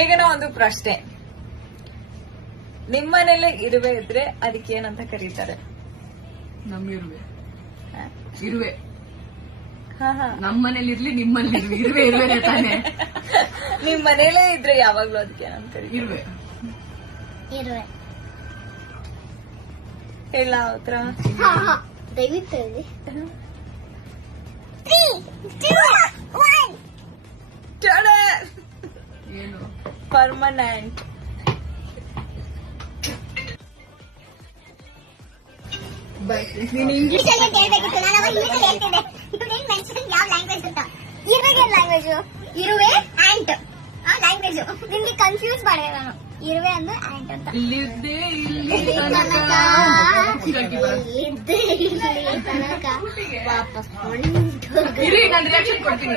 ಈಗಿನ ಒಂದು ಪ್ರಶ್ನೆ, ನಿಮ್ಮನೇಲೆ ಇರುವೆ ಇದ್ರೆ ಅದಕ್ಕೆ ಏನಂತ ಕರೀತಾರೆ? ಇರುವೆ ಇರುವೆ ನಮ್ಮನೇಲಿ ಇರ್ಲಿ ನಿಮ್ಮಲ್ಲಿ ಇರುವೆ ಇರುವೆ ತಾನೆ. ನಿಮ್ ಮನೇಲೇ ಇದ್ರೆ ಯಾವಾಗ್ಲೂ ಅದಕ್ಕೆ ಏನಂತ ಕರೀತಾರೆ? ಇರುವೆ ಇರುವೆ. ಇಲ್ಲ ಉತ್ತರ ದಯವಿಟ್ಟು ಹೇಳಿ. ಏನು ಪರ್ಮನೆಂಟ್. ನೀನು ಇಂಗ್ಲಿಷ್ ಅಲ್ಲಿ ಹೇಳ್ಬೇಕಿತ್ತು, ನಾನು ಅವಾಗ ಇಂಗ್ಲಿಷ್ ಅಲ್ಲಿ ಹೇಳ್ತಿದ್ದೆ. ಇವ್ರೇನ್ ಮೆನ್ಷನ್ ಯಾವ ಲ್ಯಾಂಗ್ವೇಜ್ ಅಂತ? ಇರುವೆಗೆ ಲ್ಯಾಂಗ್ವೇಜ್ ಇರುವೆ ಆಂಟ್ ಲ್ಯಾಂಗ್ವೇಜ್. ನಿಮ್ಗೆ ಕನ್ಫ್ಯೂಸ್ ಮಾಡಿದೆ ನಾನು. ಇರುವೆ ಅಂದ್ರೆ ಆಂಟ್ ಅಂತ. ಇಲ್ಲಿದ್ದೆ ಇಲ್ಲಿ ತನಕ ವಾಪಸ್ ನಾನು ರಿಯಾಕ್ಷನ್ ಕೊಡ್ತೀನಿ.